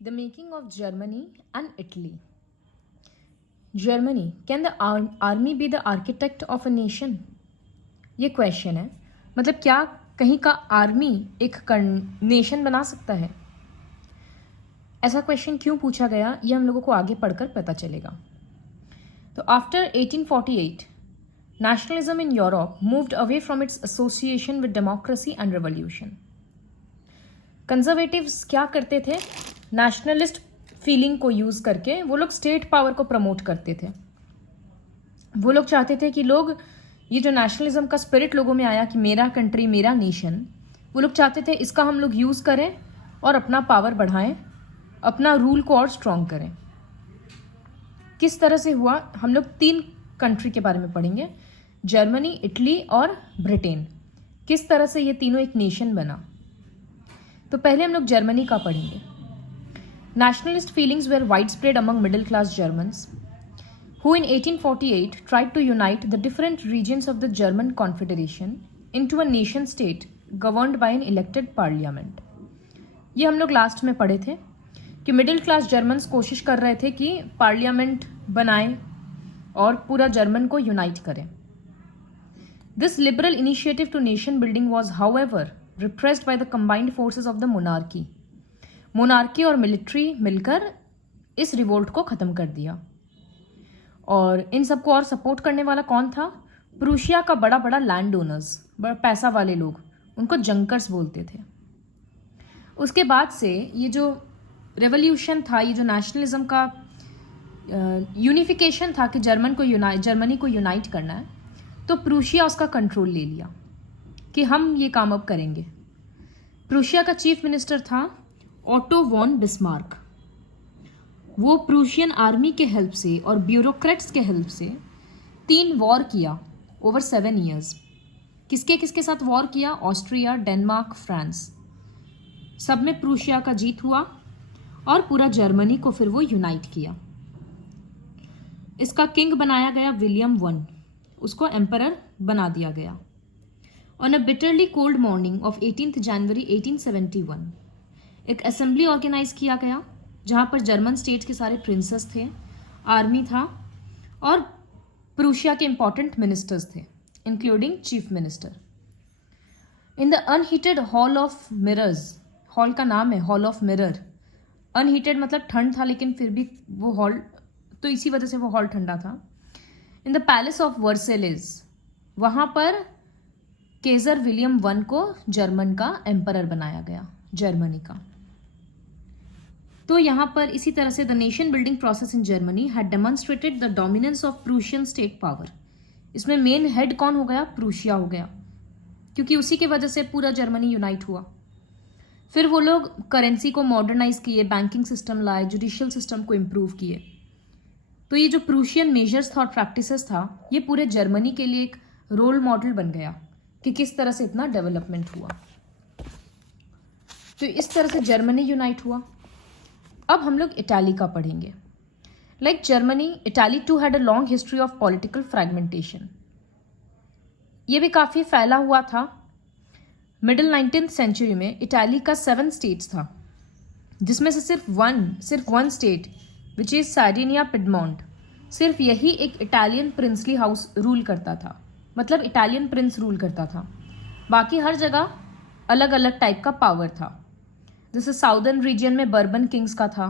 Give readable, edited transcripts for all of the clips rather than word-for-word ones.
The making of Germany and Italy. Germany, can the army be the architect of a nation? ये question है. मतलब क्या कहीं का आर्मी एक नेशन बना सकता है? ऐसा क्वेश्चन क्यों पूछा गया, ये हम लोगों को आगे पढ़कर पता चलेगा. तो after 1848 nationalism in Europe moved away from its association with democracy and revolution. Conservatives क्या करते थे? नेशनलिस्ट फीलिंग को यूज़ करके वो लोग स्टेट पावर को प्रमोट करते थे. वो लोग चाहते थे कि लोग, ये जो नेशनलिज्म का स्पिरिट लोगों में आया कि मेरा कंट्री मेरा नेशन, वो लोग चाहते थे इसका हम लोग यूज़ करें और अपना पावर बढ़ाएं, अपना रूल को और स्ट्रॉन्ग करें. किस तरह से हुआ? हम लोग 3 कंट्री के बारे में पढ़ेंगे, जर्मनी, इटली और ब्रिटेन. किस तरह से ये तीनों एक नेशन बना. तो पहले हम लोग जर्मनी का पढ़ेंगे. Nationalist feelings were widespread among middle-class Germans, who in 1848 tried to unite the different regions of the German Confederation into a nation-state governed by an elected parliament. ये हम लोग लास्ट में पढ़े थे कि मिडिल क्लास जर्मन्स कोशिश कर रहे थे कि पार्लियामेंट बनाएं और पूरा जर्मन को यूनाइट करें. This liberal initiative to nation building was, however, repressed by the combined forces of the monarchy. Monarchy और मिलिट्री मिलकर इस रिवोल्ट को ख़त्म कर दिया. और इन सबको और सपोर्ट करने वाला कौन था? प्रूशिया का बड़ा बड़ा लैंड ओनर्स, बड़ा पैसा वाले लोग, उनको जंकर्स बोलते थे. उसके बाद से ये जो रेवोल्यूशन था, ये जो नेशनलिज्म का यूनिफिकेशन था कि जर्मनी को यूनाइट करना है, तो प्रूशिया उसका कंट्रोल ले लिया कि हम ये काम अब करेंगे. प्रूशिया का चीफ मिनिस्टर था ऑटो वॉन बिस्मार्क. वो प्रूशियन आर्मी के हेल्प से और ब्यूरोक्रेट्स के हेल्प से 3 वॉर किया ओवर 7 ईयर्स. किसके किसके साथ वॉर किया? Austria, Denmark, France. सब में प्रूशिया का जीत हुआ और पूरा जर्मनी को फिर वो यूनाइट किया. इसका किंग बनाया गया विलियम I. उसको एम्परर बना दिया गया. On a bitterly cold morning of 18 जनवरी 1871 एक असेंबली ऑर्गेनाइज किया गया जहां पर जर्मन स्टेट के सारे प्रिंसेस थे, आर्मी था और प्रूशिया के इंपॉर्टेंट मिनिस्टर्स थे, including chief minister. In the unheated hall of mirrors, hall का नाम है हॉल ऑफ मिरर. अनहीटेड मतलब ठंड था, लेकिन फिर भी वो हॉल, तो इसी वजह से वो हॉल ठंडा था. In the palace of Versailles, वहां पर केजर विलियम I को जर्मन का एम्परर बनाया गया, जर्मनी का. तो यहाँ पर इसी तरह से the nation building process in Germany had demonstrated the dominance of Prussian state power. इसमें मेन हेड कौन हो गया? प्रूशिया हो गया, क्योंकि उसी की वजह से पूरा जर्मनी यूनाइट हुआ. फिर वो लोग करेंसी को मॉडर्नाइज किए, बैंकिंग सिस्टम लाए, जुडिशियल सिस्टम को इम्प्रूव किए. तो ये जो प्रूशियन मेजर्स था और प्रैक्टिसेस था, ये पूरे जर्मनी के लिए एक रोल मॉडल बन गया कि किस तरह से इतना डेवलपमेंट हुआ. तो इस तरह से जर्मनी यूनाइट हुआ. अब हम लोग इटाली का पढ़ेंगे. Like Germany, Italy too had a long history of political fragmentation. ये भी काफ़ी फैला हुआ था. मिडिल 19th सेंचुरी में इटाली का 7 स्टेट्स था, जिसमें से सिर्फ one state which is Sardinia Piedmont, सिर्फ यही एक इटालियन प्रिंसली हाउस रूल करता था, मतलब इटालियन प्रिंस रूल करता था. बाकी हर जगह अलग अलग टाइप का पावर था. जैसे साउदर्न रीजन में बर्बन किंग्स का था,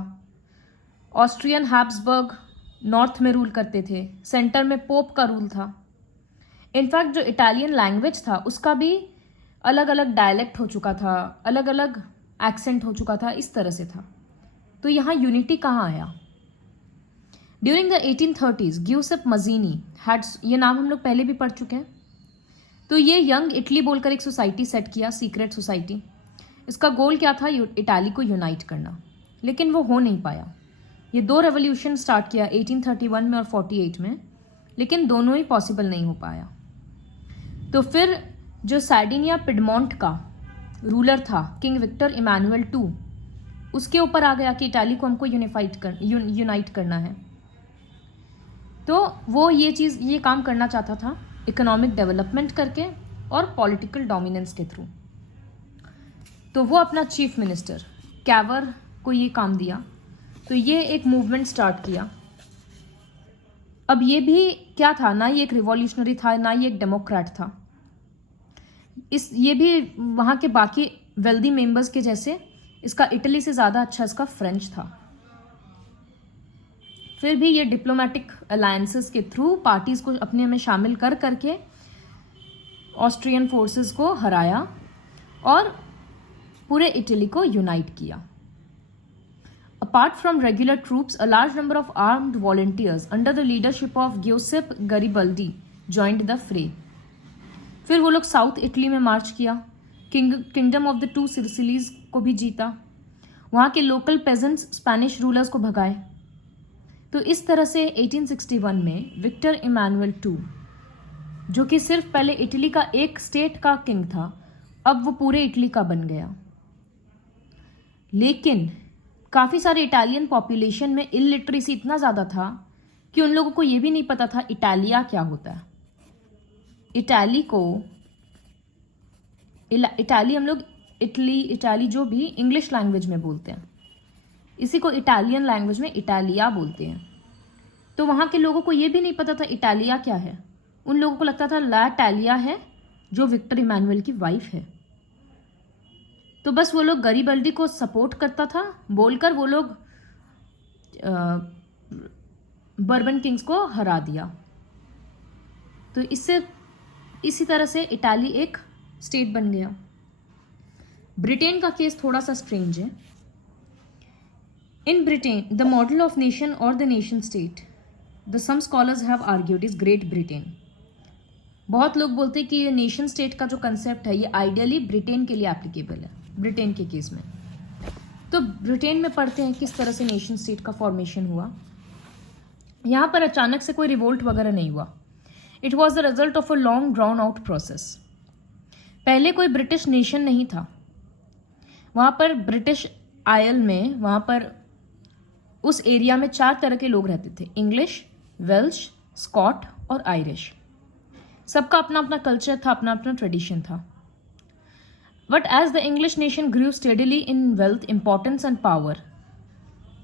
ऑस्ट्रियन हैब्सबर्ग नॉर्थ में रूल करते थे, सेंटर में पोप का रूल था. इनफैक्ट जो इटालियन लैंग्वेज था उसका भी अलग अलग डायलेक्ट हो चुका था, अलग अलग एक्सेंट हो चुका था, इस तरह से था. तो यहाँ यूनिटी कहाँ आया? During the 1830s Giuseppe मजीनी had, ये नाम हम लोग पहले भी पढ़ चुके हैं. तो ये यंग इटली बोलकर एक सोसाइटी सेट किया, सीक्रेट सोसाइटी. इसका गोल क्या था? इटाली को यूनाइट करना, लेकिन वो हो नहीं पाया. ये 2 रेवोल्यूशन स्टार्ट किया 1831 में और 48 में, लेकिन दोनों ही पॉसिबल नहीं हो पाया. तो फिर जो सार्डिनिया पिडमोंट का रूलर था, किंग विक्टर इमैनुअल II, उसके ऊपर आ गया कि इटाली को हमको यूनाइट करना है. तो वो ये काम करना चाहता था इकोनॉमिक डेवलपमेंट करके और पॉलिटिकल डोमिनेंस के थ्रू. तो वो अपना चीफ मिनिस्टर कैवर को ये काम दिया, तो ये एक मूवमेंट स्टार्ट किया। अब ये भी क्या था, ना ये एक रिवॉल्यूशनरी था, ना ये एक डेमोक्रेट था। ये भी वहाँ के बाकी वेल्दी मेंबर्स के जैसे इसका इटली से ज़्यादा अच्छा इसका फ्रेंच था। फिर भी ये डिप्लोमेटिक अलायंसेस के थ्रू पार्टीज को अपने में शामिल कर करके ऑस्ट्रियन फोर्सेस को हराया और पूरे इटली को यूनाइट किया। Apart from regular troops, a large number of armed volunteers under the leadership of Giuseppe Garibaldi joined the fray. फिर वो लोग साउथ इटली में मार्च किया, kingdom of the two Sicilies को भी जीता, वहाँ के लोकल पेजेंट्स स्पेनिश रूलर्स को भगाए। तो इस तरह से 1861 में विक्टर इमानुएल II, जो कि सिर्फ पहले इटली का एक स्टेट का किंग था, अब वो पूरे इटली का बन गया। लेकिन काफ़ी सारे इटालियन पॉपुलेशन में इलिटरेसी इतना ज़्यादा था कि उन लोगों को ये भी नहीं पता था इटालिया क्या होता है। इटाली हम लोग इटाली जो भी इंग्लिश लैंग्वेज में बोलते हैं, इसी को इटालियन लैंग्वेज में इटालिया बोलते हैं। तो वहाँ के लोगों को ये भी नहीं पता था इटालिया क्या है। उन लोगों को लगता था ला इटालिया है जो विक्टर इमानुएल की वाइफ है। तो बस वो लोग गरिबल्डी को सपोर्ट करता था बोलकर वो लोग बर्बन किंग्स को हरा दिया। तो इसी तरह से इटाली एक स्टेट बन गया। ब्रिटेन का केस थोड़ा सा स्ट्रेंज है। In Britain, the model of nation or the nation state, some scholars have argued is Great Britain. बहुत लोग बोलते हैं कि ये नेशन स्टेट का जो कंसेप्ट है ये आइडियली ब्रिटेन के लिए एप्लीकेबल है, ब्रिटेन के केस में। तो ब्रिटेन में पढ़ते हैं किस तरह से नेशन स्टेट का फॉर्मेशन हुआ। यहाँ पर अचानक से कोई रिवोल्ट वगैरह नहीं हुआ। It was the result of a long drown out process. पहले कोई ब्रिटिश नेशन नहीं था। वहाँ पर ब्रिटिश आयल में, वहाँ पर उस एरिया में 4 तरह के लोग रहते थे, इंग्लिश, वेल्श, स्कॉट और आयरिश। सबका अपना अपना कल्चर था, अपना अपना ट्रेडिशन था। But as the English nation grew steadily in wealth, importance and power,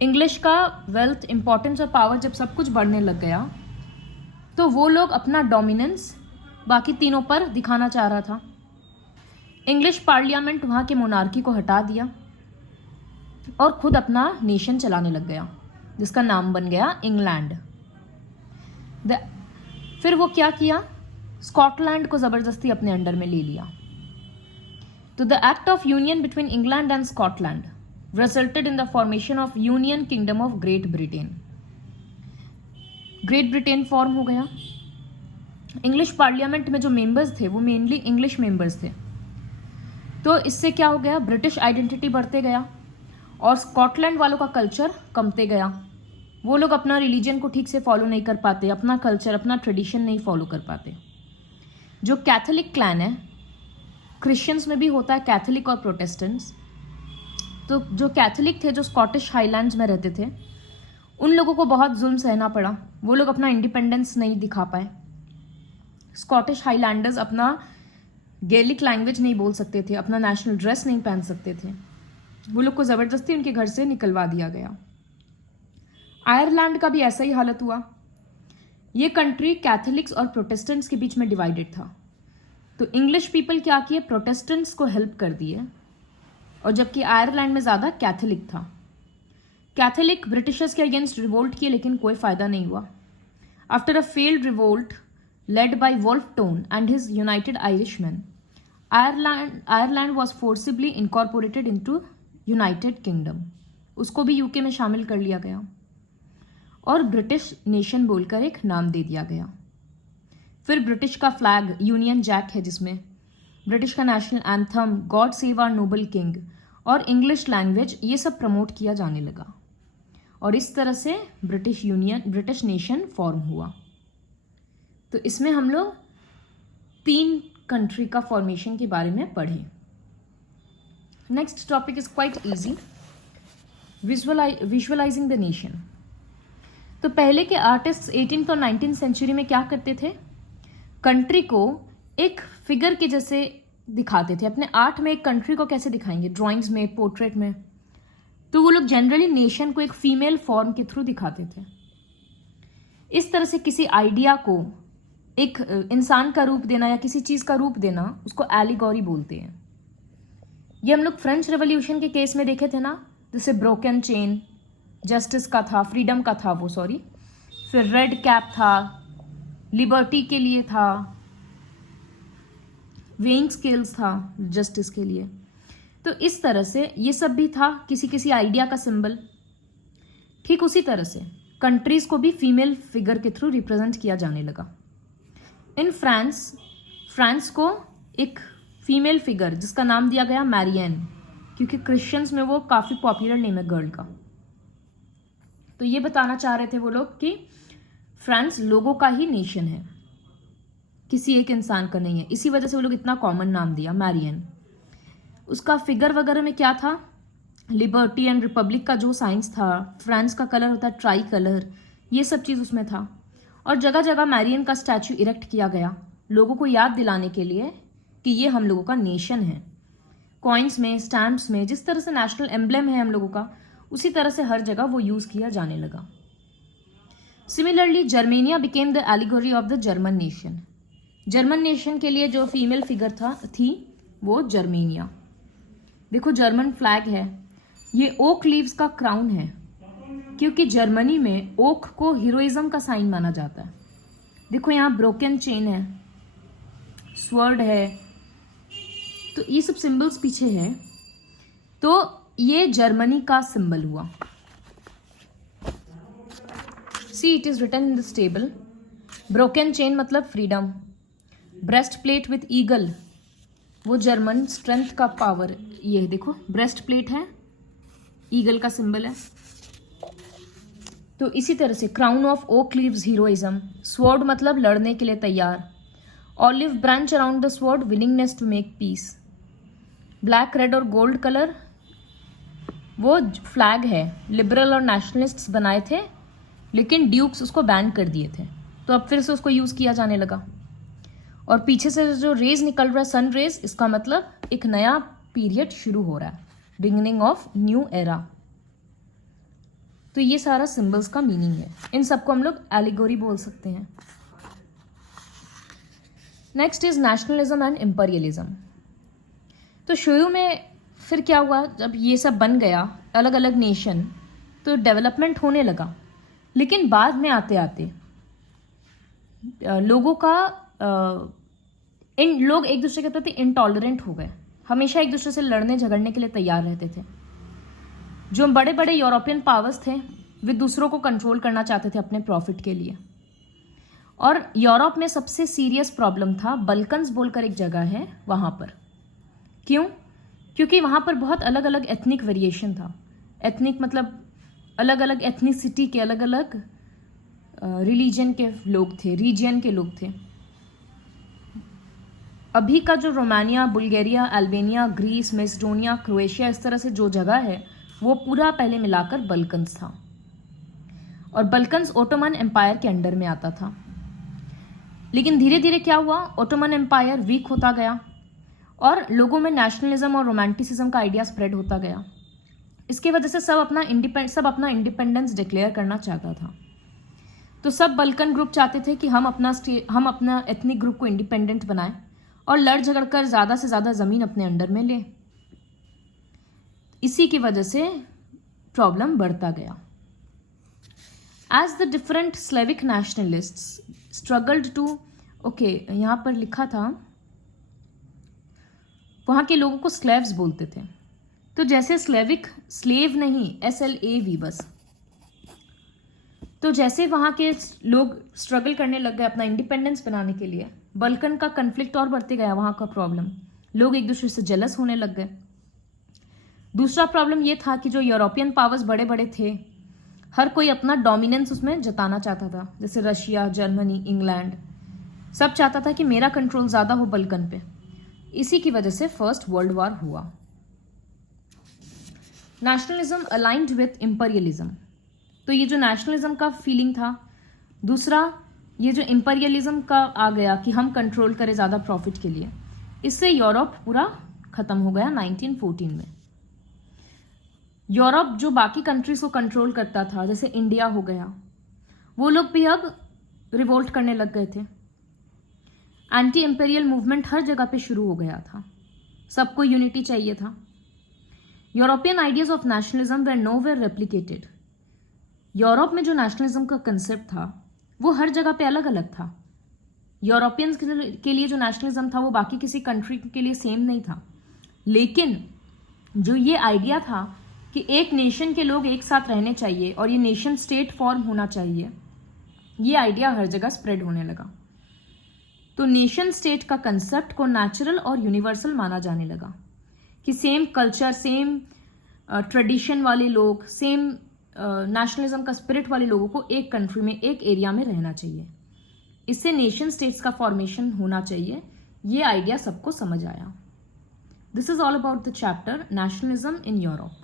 English का वेल्थ, इंपॉर्टेंस और पावर जब सब कुछ बढ़ने लग गया तो वो लोग अपना डोमिनेंस बाकी तीनों पर दिखाना चाह रहा था। इंग्लिश पार्लियामेंट वहाँ के मोनार्की को हटा दिया और खुद अपना नेशन चलाने लग गया, जिसका नाम बन गया इंग्लैंड। फिर वो क्या किया, स्कॉटलैंड को ज़बरदस्ती अपने अंडर में ले लिया। तो the act of union between England and Scotland resulted in the formation of union kingdom of great Britain. Great Britain form हो गया। इंग्लिश पार्लियामेंट में जो मेंबर्स थे वो मेनली इंग्लिश मेंबर्स थे। तो इससे क्या हो गया, ब्रिटिश आइडेंटिटी बढ़ते गया और स्कॉटलैंड वालों का कल्चर कमते गया। वो लोग अपना रिलीजन को ठीक से फॉलो नहीं कर पाते, अपना कल्चर, अपना ट्रेडिशन नहीं फॉलो कर पाते। जो कैथोलिक क्लैन है, क्रिश्चियंस में भी होता है कैथोलिक और प्रोटेस्टेंट्स। तो जो कैथोलिक थे, जो स्कॉटिश हाईलैंड्स में रहते थे, उन लोगों को बहुत जुल्म सहना पड़ा। वो लोग अपना इंडिपेंडेंस नहीं दिखा पाए। स्कॉटिश हाईलैंडर्स अपना गैलिक लैंग्वेज नहीं बोल सकते थे, अपना नेशनल ड्रेस नहीं पहन सकते थे। वो लोग को ज़बरदस्ती उनके घर से निकलवा दिया गया। आयरलैंड का भी ऐसा ही हालत हुआ। ये कंट्री कैथोलिक्स और प्रोटेस्टेंट्स के बीच में डिवाइडेड था। तो इंग्लिश पीपल क्या किए, प्रोटेस्टेंट्स को हेल्प कर दिए, और जबकि आयरलैंड में ज़्यादा कैथोलिक था। कैथोलिक ब्रिटिशर्स के अगेंस्ट रिवोल्ट किए, लेकिन कोई फ़ायदा नहीं हुआ। After a failed revolt led by Wolfe Tone and his United Irishmen, Ireland was forcibly incorporated into United Kingdom. उसको भी यूके में शामिल कर लिया गया और ब्रिटिश नेशन बोलकर एक नाम दे दिया गया। फिर ब्रिटिश का फ्लैग यूनियन जैक है, जिसमें ब्रिटिश का national anthem God save our noble king और इंग्लिश लैंग्वेज, ये सब प्रमोट किया जाने लगा। और इस तरह से ब्रिटिश नेशन फॉर्म हुआ। तो इसमें हम लोग 3 कंट्री का फॉर्मेशन के बारे में पढ़े। Next topic is quite easy, visualising the nation. तो पहले के आर्टिस्ट 18th और 19th सेंचुरी में क्या करते थे, कंट्री को एक फिगर के जैसे दिखाते थे। अपने आर्ट में एक कंट्री को कैसे दिखाएंगे, ड्राइंग्स में, पोर्ट्रेट में। तो वो लोग जनरली नेशन को एक फीमेल फॉर्म के थ्रू दिखाते थे। इस तरह से किसी आइडिया को एक इंसान का रूप देना या किसी चीज का रूप देना, उसको एलिगोरी बोलते हैं। ये हम लोग फ्रेंच रेवोल्यूशन के केस में देखे थे ना, जैसे ब्रोकन चेन जस्टिस का था, फ्रीडम का था वो, सॉरी, फिर रेड कैप था, लिबर्टी के लिए था, वेइंग स्केल्स था जस्टिस के लिए। तो इस तरह से ये सब भी था किसी किसी आइडिया का सिंबल। ठीक उसी तरह से कंट्रीज को भी फीमेल फिगर के थ्रू रिप्रेजेंट किया जाने लगा। इन फ्रांस को एक फीमेल फिगर जिसका नाम दिया गया मैरियन, क्योंकि क्रिश्चियंस में वो काफी पॉपुलर नेम है गर्ल का। तो ये बताना चाह रहे थे वो लोग कि फ्रांस लोगों का ही नेशन है, किसी एक इंसान का नहीं है। इसी वजह से वो लोग इतना कॉमन नाम दिया मैरियन। उसका फिगर वगैरह में क्या था, लिबर्टी एंड रिपब्लिक का जो साइंस था, फ्रांस का कलर होता है ट्राई कलर, ये सब चीज़ उसमें था। और जगह जगह मैरियन का स्टैचू इरेक्ट किया गया लोगों को याद दिलाने के लिए कि ये हम लोगों का नेशन है। कॉइन्स में, स्टैम्प्स में, जिस तरह से नेशनल एम्ब्लेम है हम लोगों का, उसी तरह से हर जगह वो यूज किया जाने लगा। Similarly Germania became the allegory of the German nation. German nation के लिए जो फीमेल फिगर थी वो जर्मेनिया। देखो जर्मन फ्लैग है, ये ओक लीव्स का क्राउन है, क्योंकि जर्मनी में ओक को हीरोइज्म का साइन माना जाता है। देखो यहाँ ब्रोकन चेन है, स्वर्ड है, तो ये सब सिंबल्स पीछे है। तो ये जर्मनी का सिंबल हुआ। See it is written in this table. Broken chain मतलब freedom, breast plate with eagle वो जर्मन स्ट्रेंथ का पावर। ये देखो ब्रेस्ट प्लेट है, ईगल का सिंबल है। तो इसी तरह से crown of oak leaves heroism, sword मतलब लड़ने के लिए तैयार, olive branch around the sword willingness to make peace, black red और गोल्ड कलर वो फ्लैग है, लिबरल और नेशनलिस्ट्स बनाए थे लेकिन ड्यूक्स उसको बैन कर दिए थे, तो अब फिर से उसको यूज किया जाने लगा। और पीछे से जो रेज निकल रहा है, सन रेज, इसका मतलब एक नया पीरियड शुरू हो रहा है, बिगिनिंग ऑफ न्यू एरा। तो ये सारा सिंबल्स का मीनिंग है। इन सबको हम लोग एलिगोरी बोल सकते हैं। Next is nationalism and imperialism. तो शुरू में फिर क्या हुआ, जब ये सब बन गया अलग अलग नेशन, तो डेवलपमेंट होने लगा। लेकिन बाद में आते आते लोगों का लोग एक दूसरे के प्रति इंटॉलरेंट हो गए, हमेशा एक दूसरे से लड़ने झगड़ने के लिए तैयार रहते थे। जो बड़े बड़े यूरोपियन पावर्स थे वे दूसरों को कंट्रोल करना चाहते थे अपने प्रॉफिट के लिए। और यूरोप में सबसे सीरियस प्रॉब्लम था, बल्कन्स बोलकर एक जगह है वहां पर। क्यों? क्योंकि वहां पर बहुत अलग अलग एथनिक वेरिएशन था। एथनिक मतलब अलग अलग एथनिसिटी के, अलग अलग रिलीजन के लोग थे, रीजन के लोग थे। अभी का जो Romania, Bulgaria, Albania, Greece, Macedonia, Croatia, इस तरह से जो जगह है वो पूरा पहले मिलाकर बल्कन्स था। और बल्कन्स ओटोमन एम्पायर के अंडर में आता था। लेकिन धीरे धीरे क्या हुआ, ओटोमन एम्पायर वीक होता गया और लोगों में नेशनलिज्म और रोमांटिसिज्म का आइडिया स्प्रेड होता गया। इसके वजह से सब अपना इंडिपेंडेंस डिक्लेयर करना चाहता था। तो सब बल्कन ग्रुप चाहते थे कि हम अपना एथनिक ग्रुप को इंडिपेंडेंट बनाएं और लड़ झगड़ कर ज़्यादा से ज़्यादा ज़मीन अपने अंडर में लें। इसी की वजह से प्रॉब्लम बढ़ता गया। As the different Slavic nationalists struggled to, okay यहाँ पर लिखा था वहाँ के लोगों को स्लेव्स बोलते थे। तो जैसे स्लेविक, स्लेव नहीं, SLAV बस। तो जैसे वहाँ के लोग स्ट्रगल करने लग गए अपना इंडिपेंडेंस बनाने के लिए, बल्कन का कन्फ्लिक्ट और बढ़ते गया। वहाँ का प्रॉब्लम, लोग एक दूसरे से जेलस होने लग गए। दूसरा प्रॉब्लम ये था कि जो यूरोपियन पावर्स बड़े बड़े थे, हर कोई अपना डोमिनेंस उसमें जताना चाहता था। जैसे रशिया, जर्मनी, इंग्लैंड, सब चाहता था कि मेरा कंट्रोल ज़्यादा हो बल्कन पे। इसी की वजह से फर्स्ट वर्ल्ड वॉर हुआ। Nationalism aligned with imperialism. तो ये जो नेशनलिज्म का फीलिंग था, दूसरा ये जो इंपीरियलिज्म का आ गया कि हम कंट्रोल करें ज़्यादा प्रॉफिट के लिए, इससे यूरोप पूरा खत्म हो गया 1914 में। यूरोप जो बाकी कंट्रीज को कंट्रोल करता था, जैसे इंडिया हो गया, वो लोग भी अब रिवोल्ट करने लग गए थे। एंटी इंपेरियल मूवमेंट हर जगह पे शुरू हो गया था, सबको यूनिटी चाहिए था। European ideas of nationalism were nowhere replicated. Europe में जो नेशनलिज्म का कंसेप्ट था वो हर जगह पे अलग अलग था। यूरोपियंस के लिए जो नेशनलिज्म था वो बाकी किसी कंट्री के लिए सेम नहीं था, लेकिन जो ये आइडिया था कि एक नेशन के लोग एक साथ रहने चाहिए और ये नेशन स्टेट फॉर्म होना चाहिए, ये आइडिया हर जगह स्प्रेड होने लगा। तो नेशन स्टेट का कंसेप्ट को नेचुरल और यूनिवर्सल माना जाने लगा कि सेम कल्चर, सेम ट्रेडिशन वाले लोग, सेम नेशनलिज्म का स्पिरिट वाले लोगों को एक कंट्री में, एक एरिया में रहना चाहिए। इससे नेशन स्टेट्स का फॉर्मेशन होना चाहिए, ये आइडिया सबको समझ आया। This is all about the chapter nationalism in Europe.